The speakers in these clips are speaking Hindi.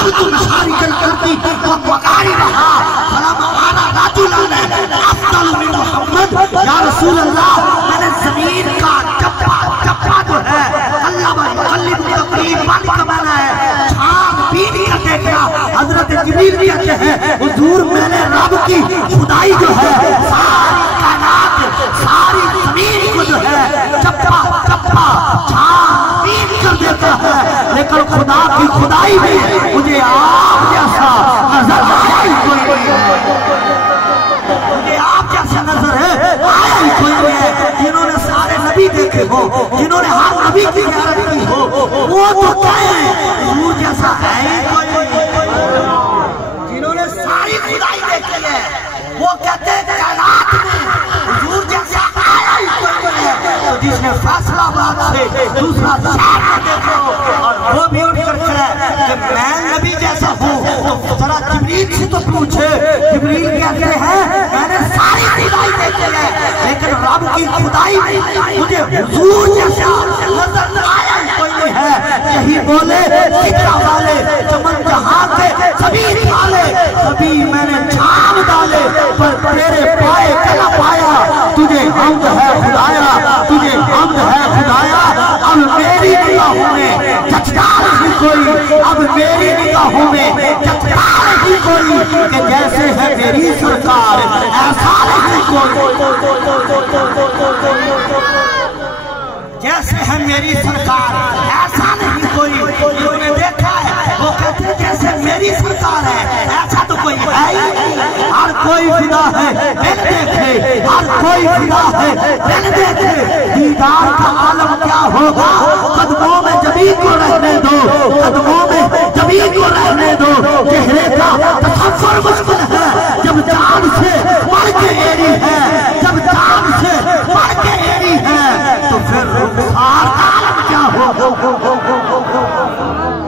अब तुम सारी करती वो मकारी रहा फलमाना राजुलन अफदल मिन मोहम्मद या रसूल अल्लाह। मैंने जमीन का चप्पा चप्पा जो है अल्लाह मुकल्लिम तकलीफान का माना है छानबीन कर देखना। हजरत जिब्रील कहते हैं हुजूर मैंने रब की खुदाई जो है सारी कायनात सारी जमीन को जो है चप्पा चप्पा छानबीन कर देता है, लेकिन खुदा की खुदाई में मुझे आप जैसा नजर आया ही कोई नहीं है। मुझे आप जैसा नजर है आया ही कोई नहीं है। जिन्होंने सारे नबी देखे हो, जिन्होंने हर नबी की ज़ियारत की हो, वो तो क्या है हुजूर जैसा है ही कोई नहीं। जिन्होंने सारी खुदाई देखी है वो कहते हैं कायनात में हुजूर जैसा आया ही कोई नहीं है। तो जिसने फैसलाबाद से दूसरा शहर देखो और वो भी उठ कर खड़ा है कि मैं नबी जैसा हूँ, तो जरा जिब्रील से तो पूछे। जिब्रील कहते हैं मैंने सारी खुदाई देखी है, लेकिन रब की खुदाई मुझे हुजूर जैसा नजर आया ही कोई नहीं है। यही बोले सिकरा वाले चमन जहां के सभी वाले सभी मैंने छाम डाले पर तेरे पाए कला पाया। तुझे हमद है खुदाया, तुझे हमद है खुदाया। अब मेरी निगाहों में जचता नहीं कोई, अब मेरी निगाहों में जचता नहीं कोई कि जैसे है मेरी सरकार ऐसा नहीं कोई। जैसे है मेरी सरकार ऐसा नहीं कोई। उन्होंने देखा है वो कहते हैं जैसे मेरी सरकार है ऐसा तो कोई है ही नहीं। हर कोई फिदा है बिन देखे, हर कोई फिदा है बिन देखे। दीदार का आलम क्या होगा, कदमों में जमीन को रहने दो, कदमों में जमीन को रहने दो। चेहरे का तसव्वुर मुश्किल है जब चांद से बढ़ के एड़ी है, जब चांद से बढ़ के एड़ी है तो फिर रुखसार का आलम क्या होगा।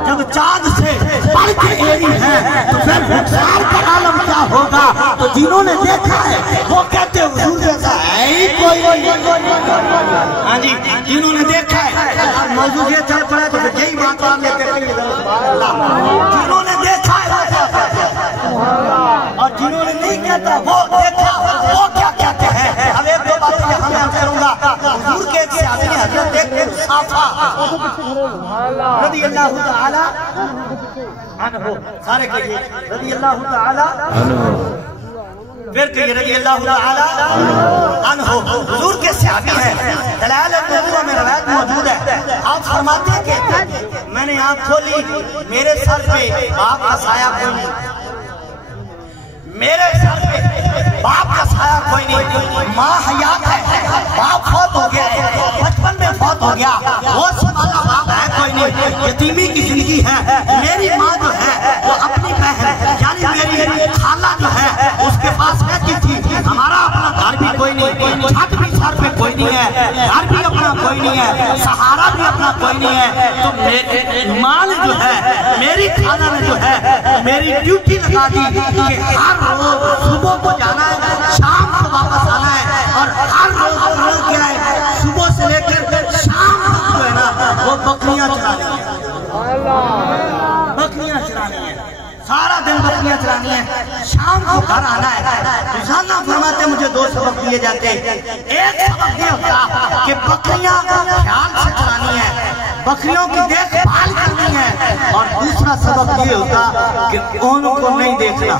जब चांद से बढ़ के एड़ी है तो फिर रुखसार का आलम क्या होगा। तो जिन्होंने देखा है वो कहते हैं हुजूर जैसा है ही कोई। हाँ जी, जिन्होंने देखा है मौजूद ये चल पड़ा तो फिर यही बात आप लेकर जिन्होंने देखा है और जिन्होंने नहीं कहता वो देखा वो क्या कहते हैं। अब एक दो बातें यहाँ मैं करूंगा। हुजूर के एक सहाबी ने हजरत एक साफा रज़ियल्लाहु ताला अन्हु, सारे कहिए रज़ियल्लाहु ताला फिर कहिए रज़ियल्लाहु ताला अन्हु। हुजूर के सहाबी हैं, दलाइल नबुव्वत में रवायत मौजूद है। आप फरमाते हैं कि मैंने आँख खोली, मेरे सर पे बाप का साया कोई नहीं, मेरे सर पे बाप का साया कोई नहीं। माँ हयात है, बाप फौत हो गया है, बचपन में फौत हो गया, वो वाला बाप है कोई नहीं। यतीमी की जिंदगी है। मेरी माँ जो है वो अपनी बहन यानी मेरी खाला जो है उसके पास रहती थी। हमारा अपना घर भी कोई नहीं, छत भी सर पे कोई नहीं है, घर भी अपना कोई नहीं है, सहारा भी अपना कोई नहीं है। तो मेरी माँ ने जो है मेरी खाला ने जो है मेरी ड्यूटी लगा दी कि हर रोज सुबह को जाना है, शाम को वापस आना है और हर रोज क्या है सुबह से लेकर शाम तक जो है ना वो बकरियां चरानी है, बकरियां चरानी है, सारा दिन बकरियां चरानी है, शाम को घर आना है। रोजाना फरमाते मुझे दो सबक दिए जाते। एक सबक ये होता कि बकरियां ख्याल से चरानी है, बकरियों की देखभाल करनी है, और दूसरा सबक ये होता कि उनको नहीं देखना,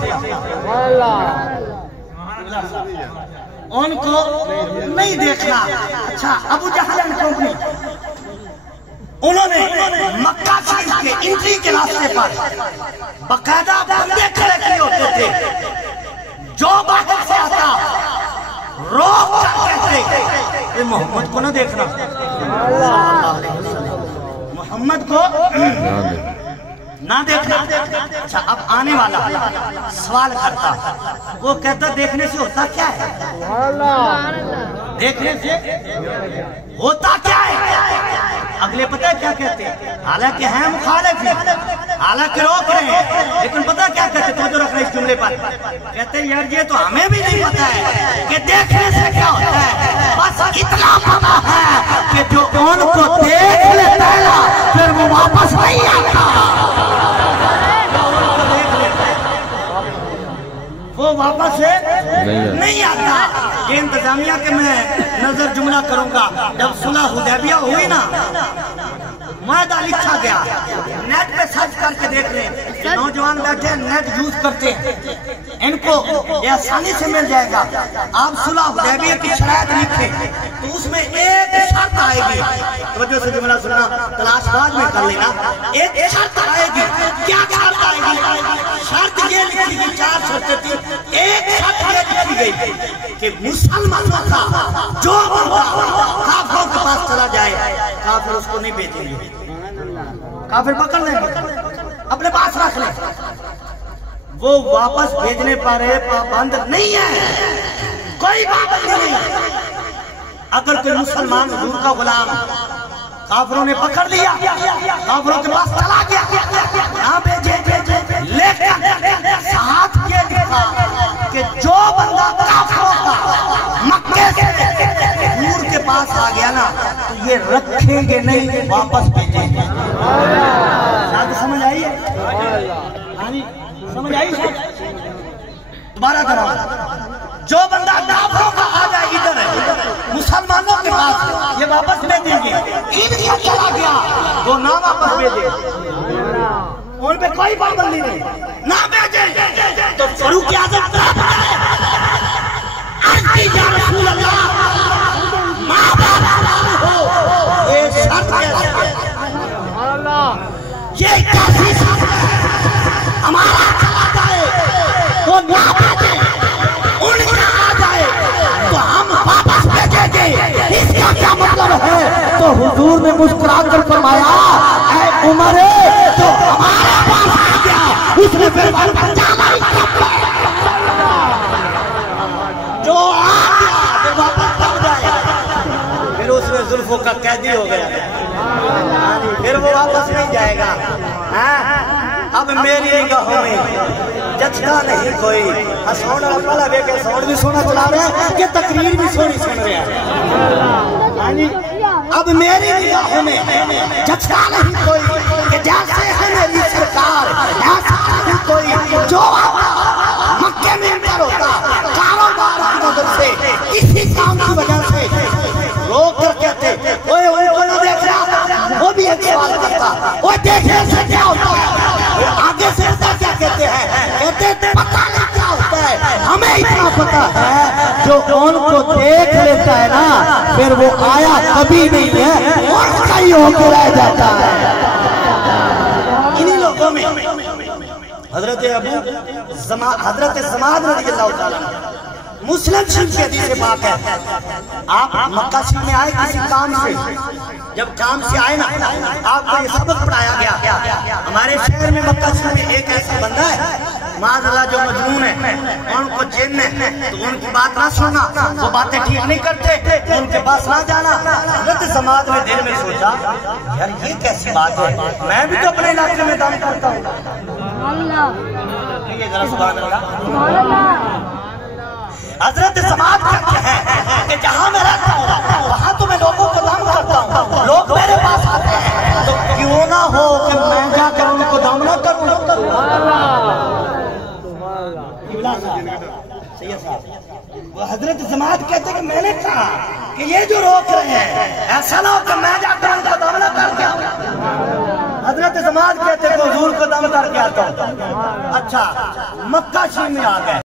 उनको नहीं देखना। अच्छा, अबू जहल कौमी उन्होंने मक्का शरीफ के एंट्री के रास्ते पर बकायदा बंदे खड़े किए होते थे, जो बाहर से आता रोक कर कहते मोहम्मद को ना देखना, मोहम्मद को ना देखना। अच्छा, अब आने वाला सवाल करता, वो कहता देखने से होता क्या है, देखने से होता क्या है। अगले पता है क्या कहते हैं, हालांकि है मुखालिफ, हालांकि रोक रहे हैं, लेकिन पता क्या कहते, तो जो रख रहे इस जुमले पर कहते हैं यार ये तो हमें भी नहीं पता है कि देखने से क्या होता है, बस इतना पता है कि जो उनको देख ले पहला फिर वो वापस नहीं आता। वापस नहीं आता। ये इंतजामिया के मैं नजर जुमला करूंगा। जब सुलह हुदैबिया हुई ना, मायदा लिखा गया, नेट पे सर्च करके देख लें। नौजवान बैठे नेट यूज करते हैं, इनको ये आसानी से मिल जाएगा। आप सुलह हुदैबिया की शरायत लिखें तो उसमें एक शर्त आएगी, तो से जुमला सुनना, तलाश बाद में कर लेना। एक शर्त आएगी। क्या शर्त आएगी? शर्त ये लिखी गई, 4 शर्तें थी। एक शर्त ये लिखी गई कि मुसलमानों का जो बंदा काफिरों के पास चला जाए, काफिर उसको नहीं बेचेंगे, काफिर पकड़ लेंगे, अपने पास रख ले। वो वापस भेजने पर पाबंद नहीं है, कोई पाबंदी नहीं। अगर कोई मुसलमान हुजूर का गुलाम काफिरों ने पकड़ लिया, काफिरों के पास चला गया, ना भेजे, लेकिन साथ ये लिखा कि जो बंदा काफिरों का मक्के से हुजूर के पास आ गया ना, तो ये रखेंगे नहीं, वापस भेजेंगे। समझ आई है? समझ आई? दोबारा कराओ। जो बंदा काफिरों का आ जाए इधर मुसलमानों के पास, ये वापस भेजेंगे। ईद चला गया, वो ना वापस भेजे, उन पे कोई पाबंदी नहीं, ना भेजे तो फारूक आज़म ये शर्त ये काफी हमारा चला जाए तो ना भेजे, उनका आ जाए तो हम वापस भेजेंगे। इसका क्या मतलब है? तो हुजूर ने मुस्कुराकर फरमाया, ऐ उमर जो हमारे पास आ गया उसने फिर जो आ गया फिर वापस लग जाए, फिर उसमें जुल्फों का कैदी हो गया, फिर वो वापस नहीं जाएगा। अब मेरी निगाहों में जचता नहीं कोई। साउंड वाला देखे, साउंड भी सोना चला रहे हैं कि तकरीर भी सोनी सुन रहे हैं। अब मेरी निगाहों में जचता नहीं कोई कि जैसे है मेरी सरकार, ऐसा नहीं कोई जो मक्के में अंदर होता कारोबार की नजर से किसी काम की वजह से रोक कर कहते, ओए उनको ना देख रहा, वो भी एक सवाल करता, वो देखने से क्या होता है? आगे से क्या कहते हैं? कहते पता नहीं क्या होता है, हमें इतना पता है जो उनको देख लेता है ना, फिर वो आया कभी नहीं है, और कहीं होकर रह जाता है। इन्हीं लोगों में हजरत समाद रज़ियल्लाहु ताला मुस्लिम शरीफ की हदीस पाक है। आप मक्का शरीफ में आए किसी काम से, जब काम से आए ना, आपको ये सबक पढ़ाया गया। हमारे शहर में मक्का शरीफ में एक ऐसा बंदा है माज़अल्लाह जो मजनून है, उनको जिन्न है, तो उनकी बात ना सुनना, वो बातें ठीक नहीं करते, उनके पास ना जाना। हज़रत समाद ने दिल में सोचा, यार ये कैसी बात है, मैं भी तो अपने इलाके में दान करता हूँ। हजरत समाद कहते हैं कि जहाँ मैं रहता हूँ वहाँ तो मैं लोगों को दान करता हूँ, लोग मेरे पास आते हैं, तो क्यों ना हो कि मैं जाकर उनको दान ना करूँ। वो हजरत समाद कहते हैं कि मैंने कहा कि ये जो रोक रहे हैं ऐसा ना हो कि मैं जाकर उनको दान ना करके आऊँ। हजरत समाद कहते हैं हुजूर को दान करके आता हूँ। अच्छा, मक्का शरीफ में आ गए।